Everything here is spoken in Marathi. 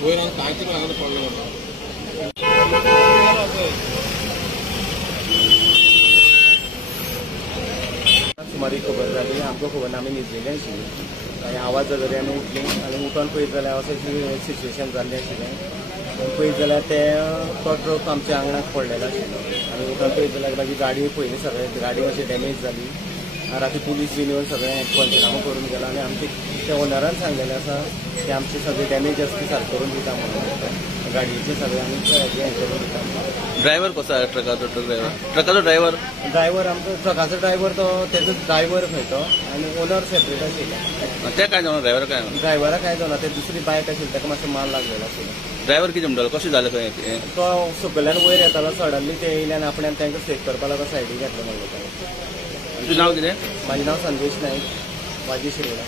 सुमारी खबर जाली, आमकां खबर ना, आमी न्हिदलेली आशिल्ली आनी आवाज जातरी आमी उठली आनी उठोन पळयत जाल्यार अशें सिच्युएशन जाल्लें आशिल्लें. पळयत जाल्यार तो ट्रक आमच्या आंगणाक पडलेलो आशिल्लो आनी उठोन पळयत जाल्यार मागीर गाडी पयली सगळें गाडी मातशी डॅमेज जाली. राती पुलीस बीन येवन सगळें पंचनामो करून गेला आनी आमचे त्या ओनरान सांगलेलें आसा की आमचे सगळे डॅमेज आसा ती सारके करून दिता म्हणून गाडयेचे सगळें आमी हें करून दिता. ड्रायव्हर कसो आहे ट्रकाचो? ट्रकाचो ड्रायव्हर आमचो ट्रकाचो ड्रायव्हर तो तेजो ड्रायव्हर खंय तो आनी ओनर सेपरेट आशिल्लो. ते काय जावन ड्रायव्हरा काय जावना, ते दुसरी बायक आशिल्ली ताका मातसो माल लागलेलो आशिल्लो. ड्रायव्हर कितें म्हणटालो, कशें जालें खंय तो सकयल्यान वयर येतालो, सडनली ते येयल्यान आपल्यान तांकां सेफ करपा लागून सायडीक घेतलो म्हणलें. तुजें नांव कितें? म्हाजें नांव संदेश नायक, वाजी शिरोडा.